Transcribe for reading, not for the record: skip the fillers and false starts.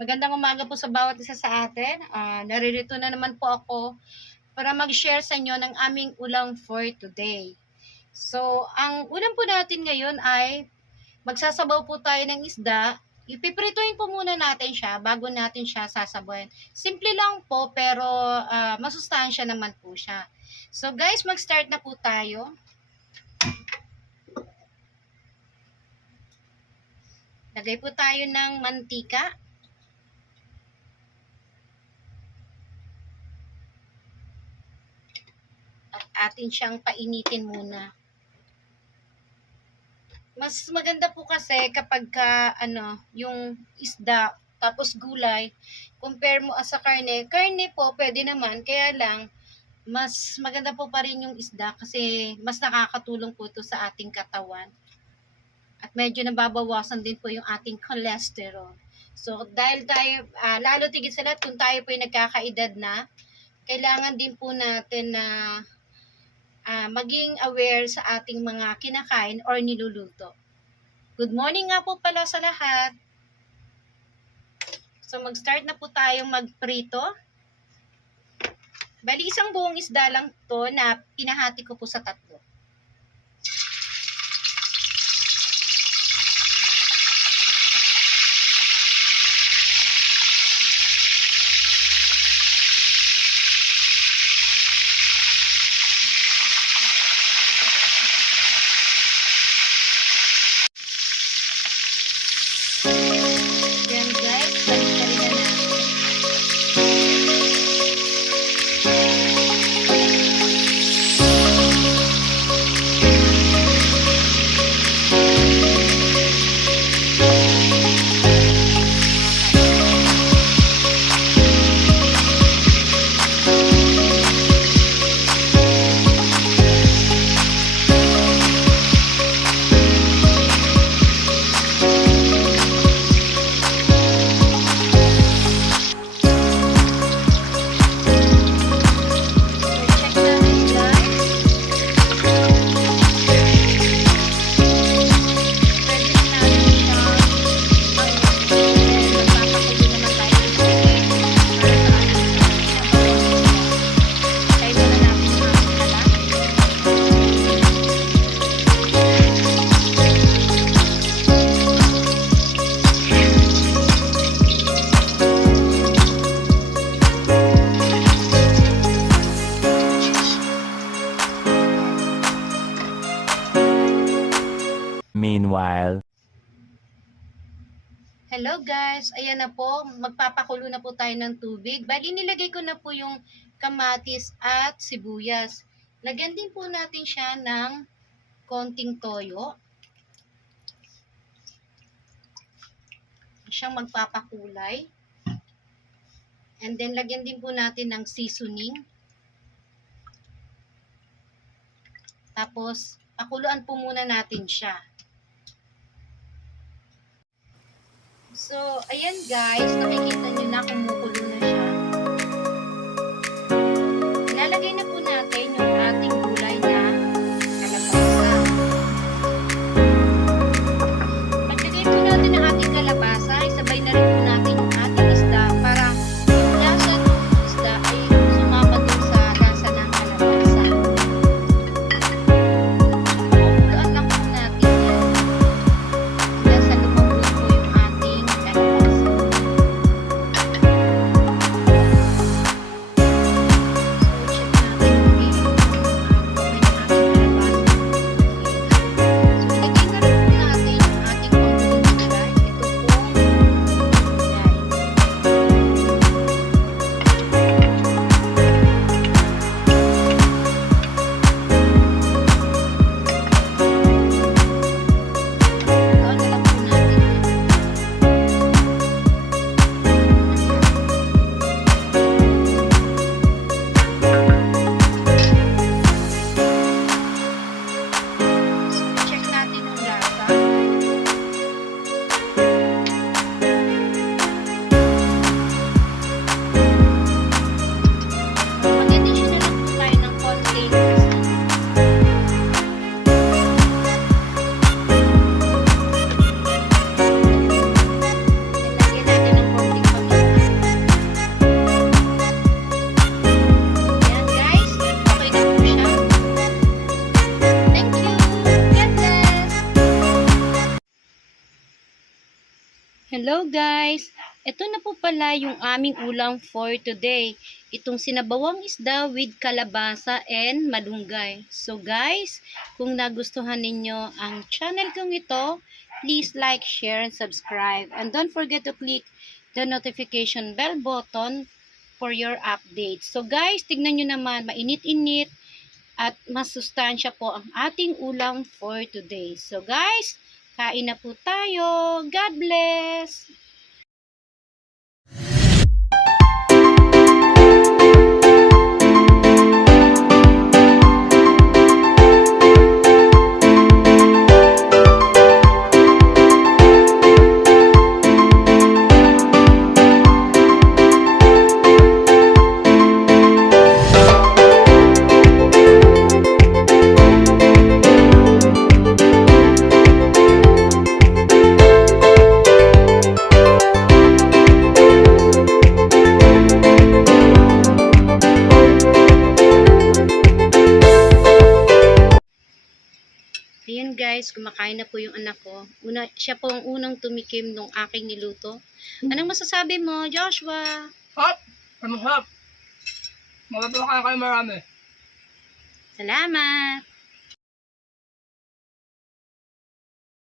Magandang umaga po sa bawat isa sa atin. Naririto na naman po ako para mag-share sa inyo ng aming ulam for today. So, ang ulam po natin ngayon ay magsasabaw po tayo ng isda. Ipiprituin po muna natin siya bago natin siya sasabawan. Simple lang po pero masustansya naman po siya. So guys, mag-start na po tayo. Lagay po tayo ng mantika. At atin siyang painitin muna. Mas maganda po kasi kapag yung isda tapos gulay, compare mo sa karne. Karne po pwede naman, kaya lang mas maganda po pa rin yung isda kasi mas nakakatulong po ito sa ating katawan. At medyo nababawasan din po yung ating cholesterol. So dahil tayo, lalo tigit sa lahat kung tayo po yung nagkakaedad na, kailangan din po natin na maging aware sa ating mga kinakain or niluluto. Good morning nga po pala sa lahat. So mag-start na po tayong magprito. Bali isang buong isda lang to na pinahati ko po sa tatlo. Meanwhile, hello guys, ayan na po, magpapakulo na po tayo ng tubig. Bali nilagay ko na po yung kamatis at sibuyas. Lagyan din po natin siya ng konting toyo. Siyang magpapakulay. And then lagyan din po natin ng seasoning. Tapos pakuluan po muna natin siya. So, ayan guys, nakikita nyo na kumukulo na siya. Ilalagay na po natin yung ating gulay na kalabasa. Paglagay po natin ang ating kalabasa, isabay na rin po natin yung ating isda para yung lasa ng isda ay sumama dun sa lasa ng kalabasa. Pakuluan lang po natin yan. Nasa lumambot po yung ating kalabasa. Hello guys! Ito na po pala yung aming ulam for today. Itong sinabawang isda with kalabasa and malunggay. So guys, kung nagustuhan ninyo ang channel kong ito, please like, share, and subscribe. And don't forget to click the notification bell button for your updates. So guys, tignan nyo naman, mainit-init at masustansya po ang ating ulam for today. So guys, kain na po tayo. God bless! Ayan guys, kumakain na po yung anak ko. Siya po ang unang tumikim nung aking niluto. Anong masasabi mo, Joshua? Hop! Masarap! Magpapakain kayo marami. Salamat!